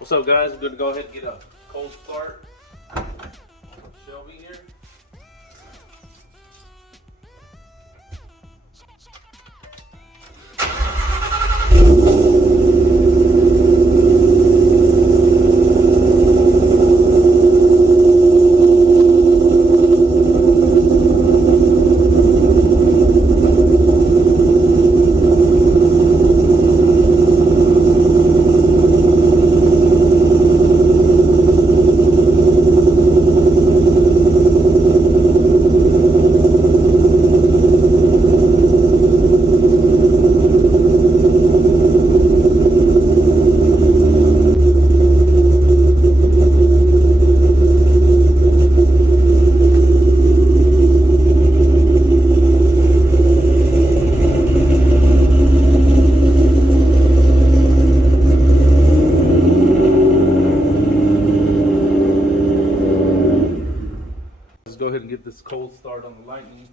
What's up, guys? We're gonna go ahead and get a cold start on Shelby here. Let's go ahead and get this cold start on the Lightning.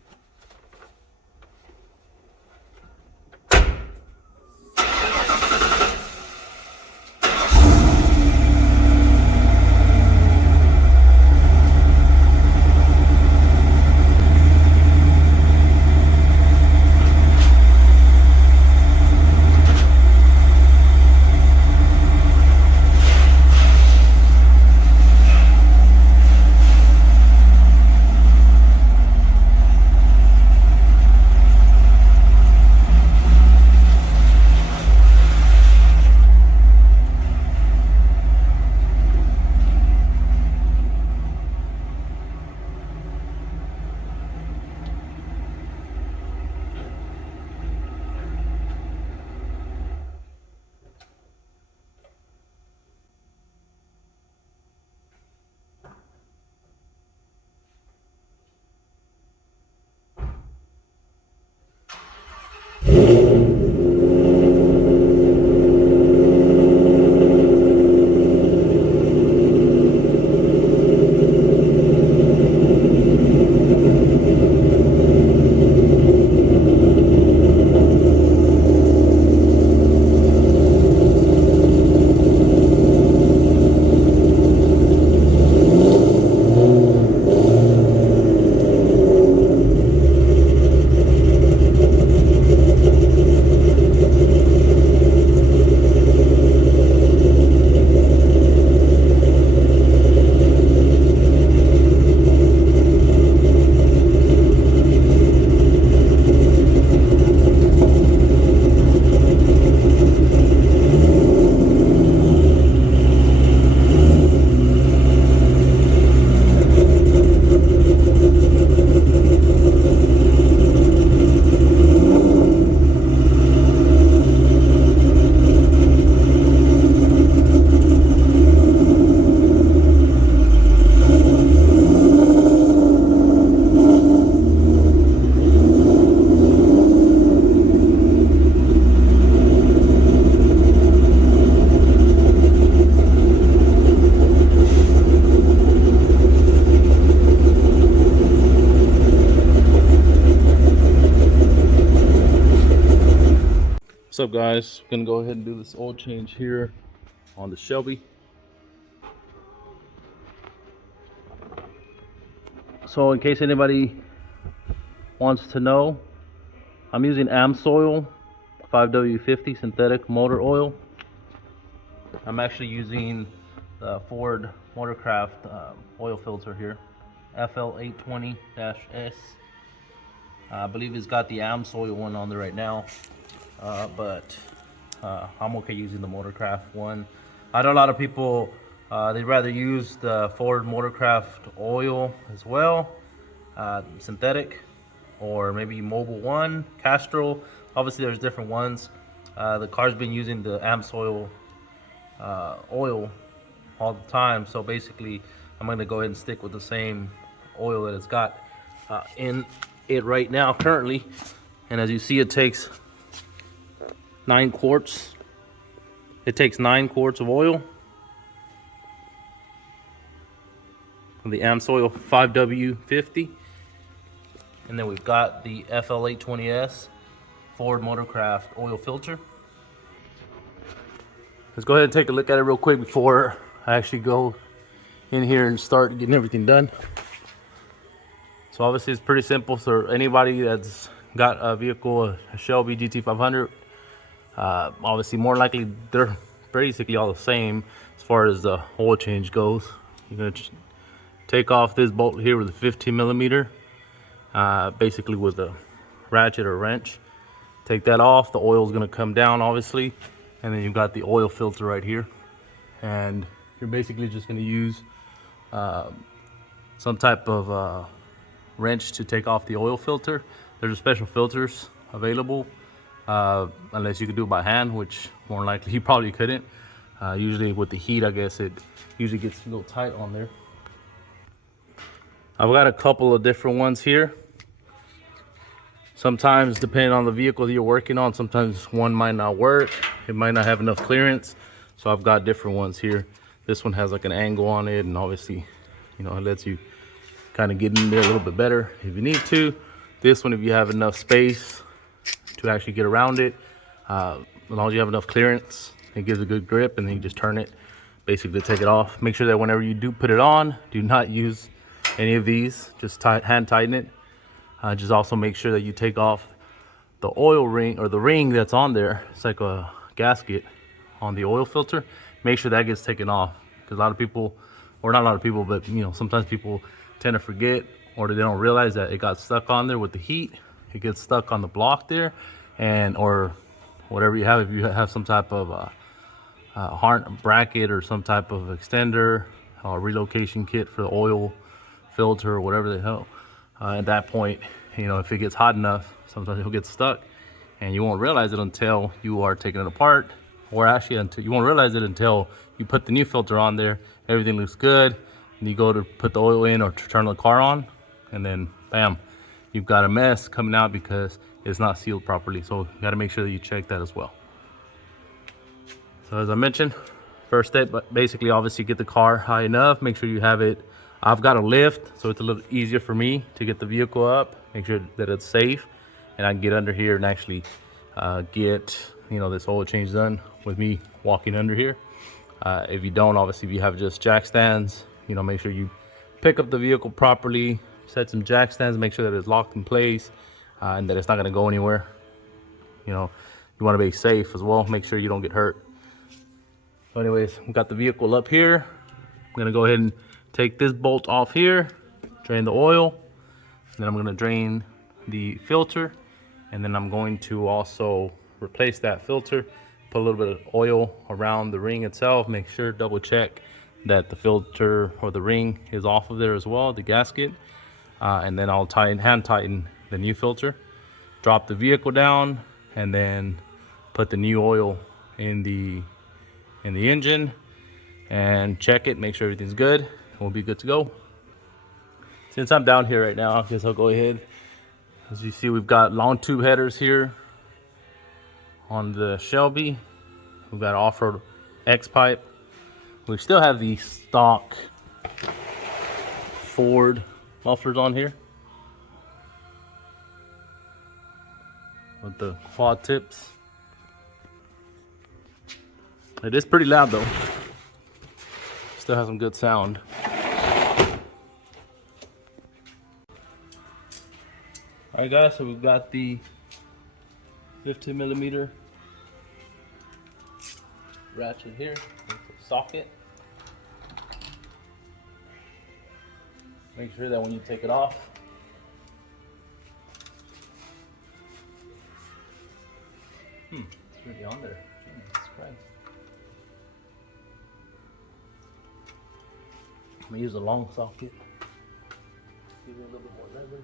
What's up, guys? Gonna go ahead and do this oil change here on the Shelby. So in case anybody wants to know, I'm using AMSOIL 5W50 synthetic motor oil. I'm actually using the Ford Motorcraft oil filter here, FL820-S. I believe it's got the AMSOIL one on there right now. But I'm okay using the Motorcraft one. I know a lot of people, they'd rather use the Ford Motorcraft oil as well, synthetic, or maybe Mobil 1, Castrol. Obviously there's different ones. The car's been using the AMSOIL oil all the time, so basically I'm going to go ahead and stick with the same oil that it's got in it right now currently. And as you see, it takes 9 quarts. It takes 9 quarts of oil. The AMSOIL 5W50. And then we've got the FL820S Ford Motorcraft oil filter. let's go ahead and take a look at it real quick before I actually go in here and start getting everything done. So obviously it's pretty simple. So anybody that's got a vehicle, a Shelby GT500, obviously more likely they're basically all the same as far as the oil change goes. You're gonna take off this bolt here with a 15 millimeter, basically with a ratchet or wrench. Take that off, the oil is gonna come down obviously, and then you've got the oil filter right here. And you're basically just gonna use some type of wrench to take off the oil filter. There's special filters available, unless you could do it by hand, which more likely you probably couldn't. Usually with the heat, I guess it usually gets a little tight on there. I've got a couple of different ones here. Sometimes depending on the vehicle that you're working on, sometimes one might not work. It might not have enough clearance. So I've got different ones here. This one has like an angle on it, and obviously, you know, it lets you kind of get in there a little bit better if you need to. This one, if you have enough space to actually get around it, as long as you have enough clearance, it gives a good grip, and then you just turn it basically to take it off. Make sure that whenever you do put it on, do not use any of these, just hand tighten it. Just also make sure that you take off the oil ring, or the ring that's on there. It's like a gasket on the oil filter. Make sure that gets taken off, because a lot of people, or not a lot of people, but you know, sometimes people tend to forget, or they don't realize that it got stuck on there with the heat. It gets stuck on the block there, and or whatever you have. If you have some type of harness bracket or some type of extender or relocation kit for the oil filter or whatever the hell, at that point, you know, if it gets hot enough, sometimes it'll get stuck, and you won't realize it until you are taking it apart, or actually until you won't realize it until you put the new filter on there. Everything looks good, and you go to put the oil in or to turn the car on, and then bam, you've got a mess coming out because it's not sealed properly. So you got to make sure that you check that as well. So as I mentioned, first step, but basically obviously get the car high enough. Make sure you have it. I've got a lift, so it's a little easier for me to get the vehicle up. Make sure that it's safe, and I can get under here and actually get, you know, this oil change done with me walking under here. If you don't, obviously, if you have just jack stands, you know, make sure you pick up the vehicle properly, set some jack stands, make sure that it's locked in place, and that it's not going to go anywhere. You know, you want to be safe as well. Make sure you don't get hurt. So anyways, we got the vehicle up here. I'm going to go ahead and take this bolt off here, drain the oil, and then I'm going to drain the filter, and then I'm going to also replace that filter, put a little bit of oil around the ring itself, make sure, double check that the filter or the ring is off of there as well, the gasket, and then I'll hand tighten the new filter, drop the vehicle down, and then put the new oil in the engine and check it, make sure everything's good, and we'll be good to go. Since I'm down here right now, I guess I'll go ahead. As you see, we've got long tube headers here on the Shelby. We've got off-road X-pipe. We still have the stock Ford mufflers on here with the quad tips. It is pretty loud though. Still has some good sound. Alright guys, so we've got the 15 millimeter ratchet here with the socket. Make sure that when you take it off, it's really on there. Jesus Christ. I'm gonna use a long socket. Give it a little bit more leverage.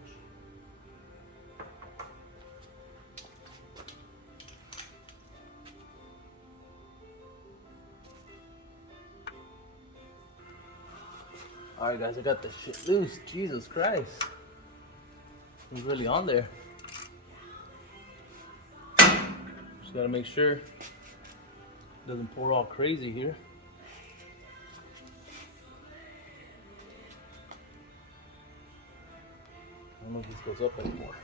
Alright guys, I got this shit loose. Jesus Christ. It's really on there. Just gotta make sure it doesn't pour all crazy here. I don't know if this goes up anymore.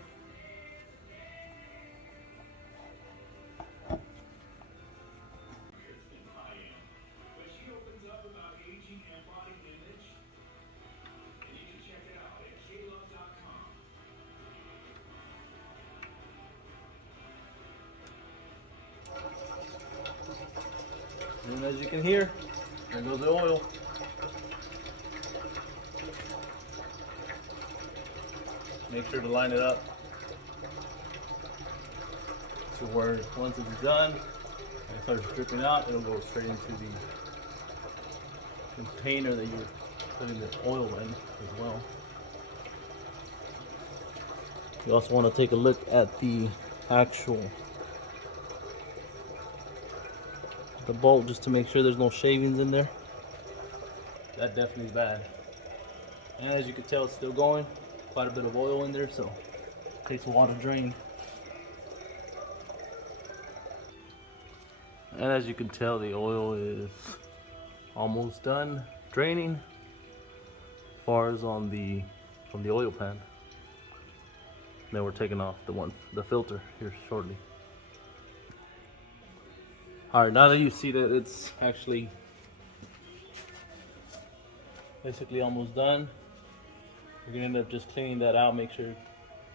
And as you can hear, there goes the oil. Make sure to line it up to where once it's done and it starts dripping out, it'll go straight into the container that you're putting the oil in as well. You also want to take a look at the bolt just to make sure there's no shavings in there. That definitely is bad. And as you can tell, it's still going. Quite a bit of oil in there, so it takes a while to drain. And as you can tell, the oil is almost done draining as far as from the oil pan. Then we're taking off the filter here shortly. All right, now that you see that it's actually basically almost done, we're gonna end up just cleaning that out. Make sure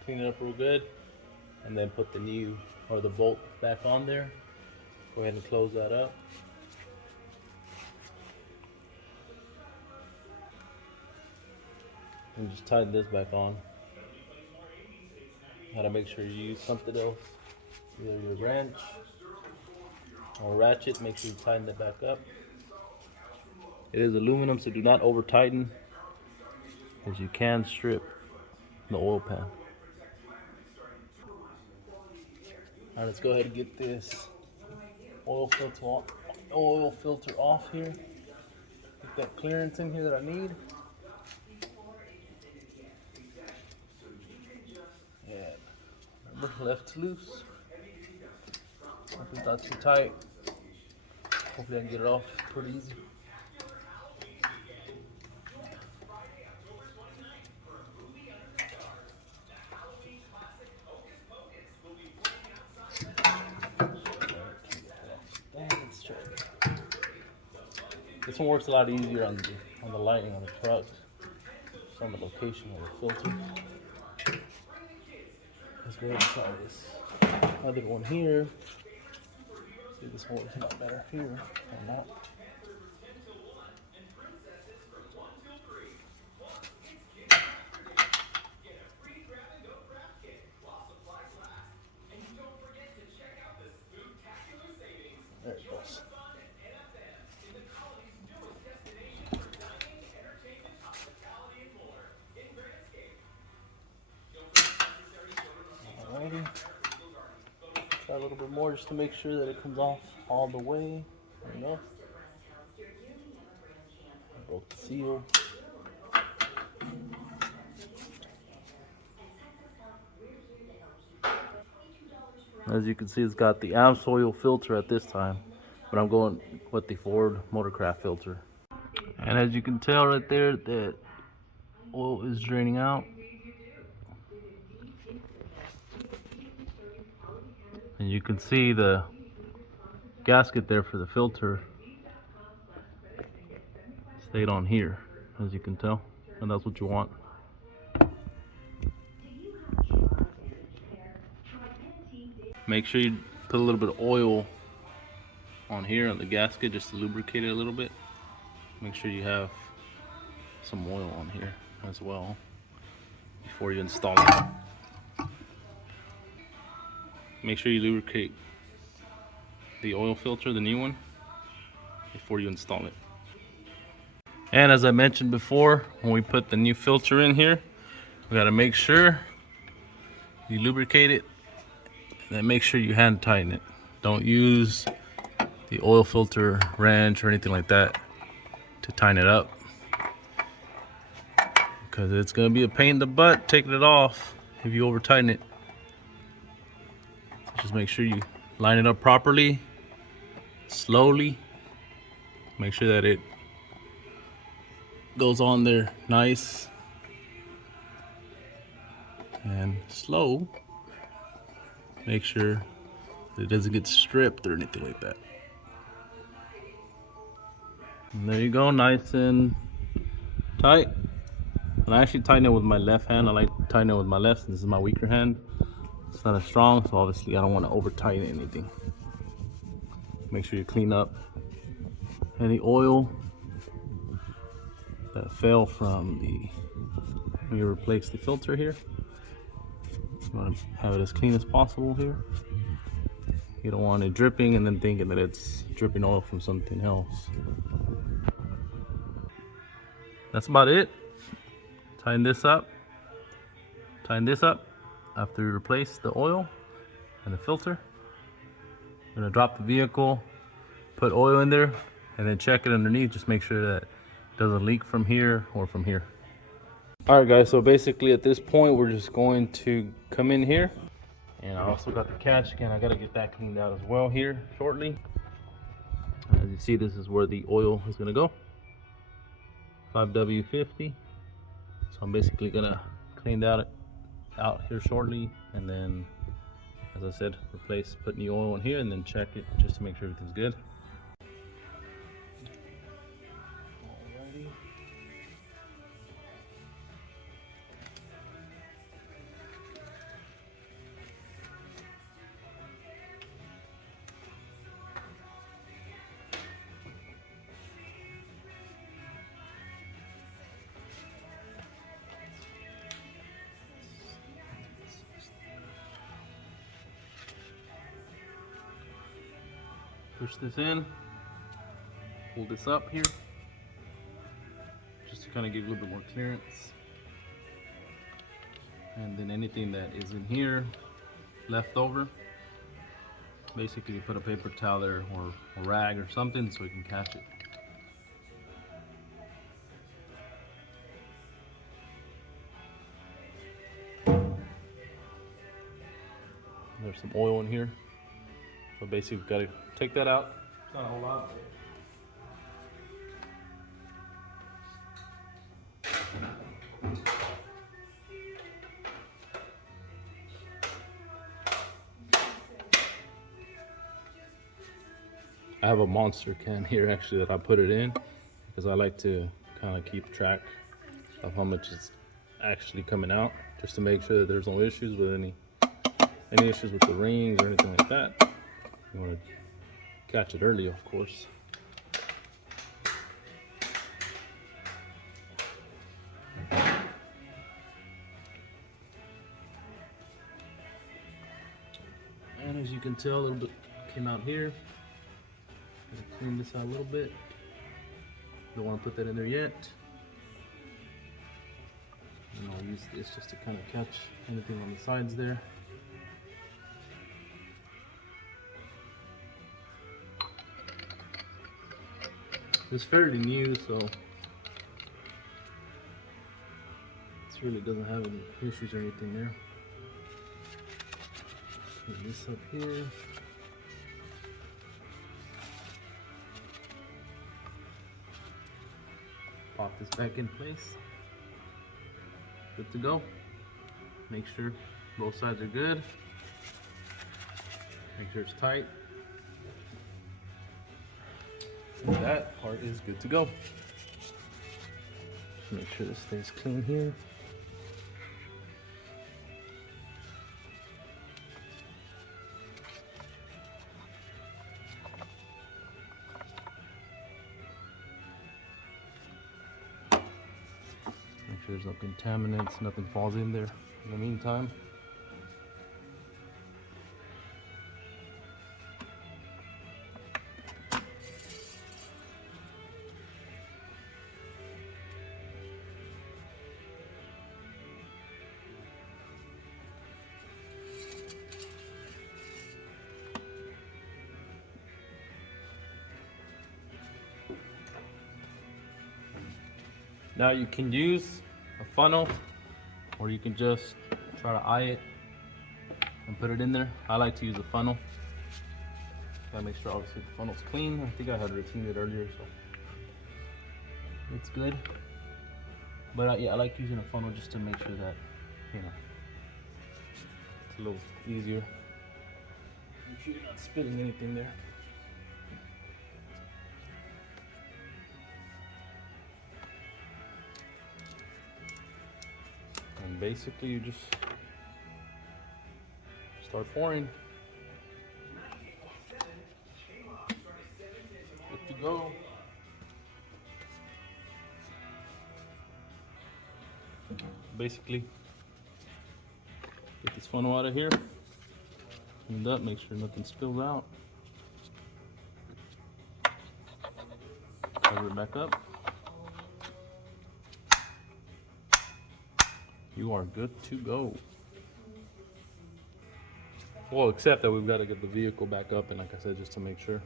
clean it up real good, and then put the bolt back on there. Go ahead and close that up. And just tighten this back on. Gotta make sure you use something else, either your wrench or ratchet. Make sure you tighten it back up. It is aluminum, so do not over tighten, because you can strip the oil pan. Alright, let's go ahead and get this oil filter off here. Get that clearance in here that I need. And remember, left loose. Hope it's not too tight. Hopefully I can get it off pretty easy. This one works a lot easier on the lighting on the truck. Just on the location of the filter. Let's go ahead and try this other one here. See if this one works a lot better here or not. There it goes. Alrighty. Try a little bit more just to make sure that it comes off all the way. There we go. I broke the seal. As you can see, it's got the AMSOIL filter at this time, but I'm going with the Ford Motorcraft filter. And as you can tell right there, that oil is draining out. And you can see the gasket there for the filter stayed on here, as you can tell, and that's what you want. Make sure you put a little bit of oil on here on the gasket just to lubricate it a little bit. Make sure you have some oil on here as well before you install it. Make sure you lubricate the oil filter, the new one, before you install it. And as I mentioned before, when we put the new filter in here, we gotta make sure you lubricate it, and then make sure you hand tighten it. Don't use the oil filter wrench or anything like that to tighten it up, because it's gonna be a pain in the butt taking it off if you over tighten it. Just make sure you line it up properly, slowly. Make sure that it goes on there nice and slow. Make sure that it doesn't get stripped or anything like that. And there you go, nice and tight. And I actually tighten it with my left hand. I like to tighten it with my left, this is my weaker hand. It's not as strong, so obviously I don't want to over tighten anything. Make sure you clean up any oil that fell from when you replace the filter here. You want to have it as clean as possible here. You don't want it dripping and then thinking that it's dripping oil from something else. That's about it. Tighten this up after you replace the oil and the filter. I'm gonna drop the vehicle, put oil in there, and then check it underneath. Just make sure that it doesn't leak from here or from here. All right, guys, so basically at this point, we're just going to come in here. And I also got the catch can. I gotta get that cleaned out as well here shortly. As you see, this is where the oil is gonna go. 5W50. So I'm basically gonna clean that out here shortly, and then, as I said, put new oil in here, and then check it just to make sure everything's good. Alrighty. Push this in, pull this up here, just to kind of give a little bit more clearance. And then anything that is in here left over, basically you put a paper towel there or a rag or something so we can catch it. There's some oil in here. So basically we've got to take that out. It's not a whole lot. I have a monster can here actually that I put it in because I like to kind of keep track of how much is actually coming out, just to make sure that there's no issues with any issues with the rings or anything like that. You want to catch it early, of course. And as you can tell, a little bit came out here. Gonna clean this out a little bit. Don't want to put that in there yet. And I'll use this just to kind of catch anything on the sides there. It's fairly new, so this really doesn't have any issues or anything there. Put this up here. Pop this back in place. Good to go. Make sure both sides are good. Make sure it's tight. And that part is good to go. Just make sure this stays clean here. Make sure there's no contaminants, nothing falls in there in the meantime. Now you can use a funnel, or you can just try to eye it and put it in there. I like to use a funnel. Gotta make sure obviously the funnel's clean. I think I had routine it earlier, so it's good. But yeah, I like using a funnel just to make sure that, you know, it's a little easier. Make sure you're not spilling anything there. And basically you just start pouring. Good to go. basically get this funnel out of here, clean it up, make sure nothing spills out, cover it back up. You are good to go. Well, except that we've got to get the vehicle back up, and like I said, just to make sure.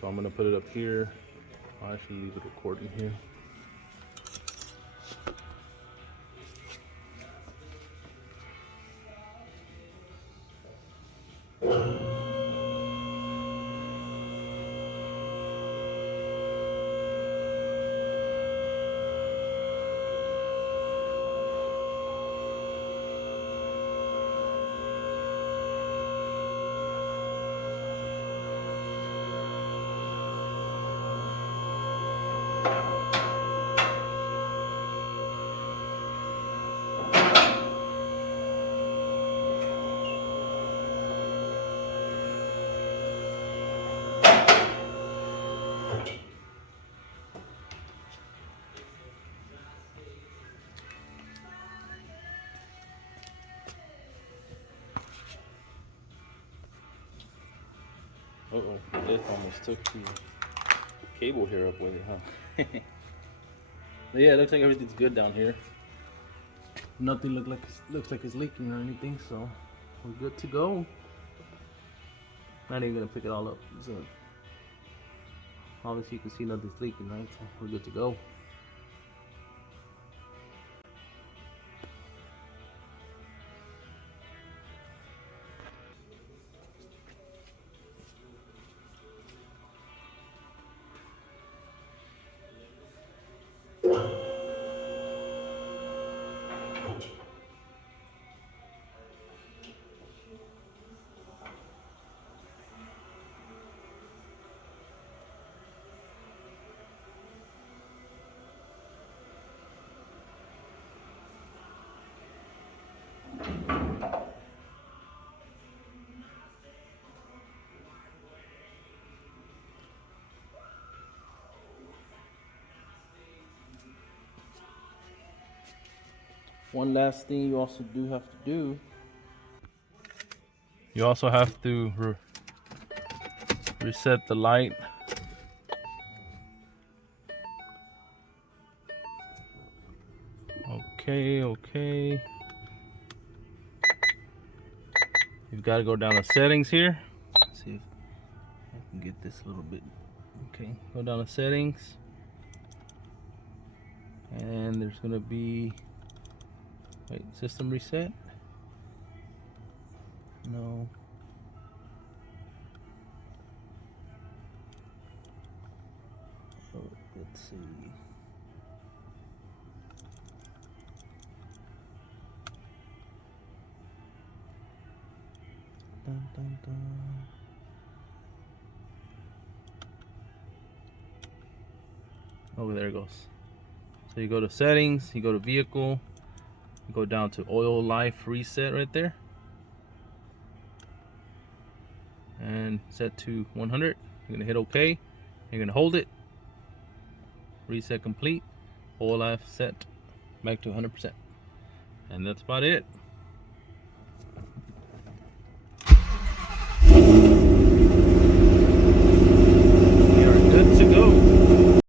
So I'm gonna put it up here. I'll actually leave it recording here. Uh-oh, Death almost took the cable here up with it, huh? But yeah, it looks like everything's good down here. Nothing looks like it's leaking or anything, so we're good to go. Not even gonna pick it all up. So obviously you can see nothing's leaking, right? So we're good to go. One last thing you also do have to do. You also have to reset the light. Okay. You've got to go down to settings here. Let's see if I can get this a little bit. Okay, go down to settings. And there's gonna be, wait, system reset? No. Oh, let's see. Dun, dun, dun. Oh, there it goes. So you go to settings, you go to vehicle, you go down to oil life reset right there. And set to 100. You're gonna hit OK. You're gonna hold it. Reset complete. Oil life set back to 100%. And that's about it.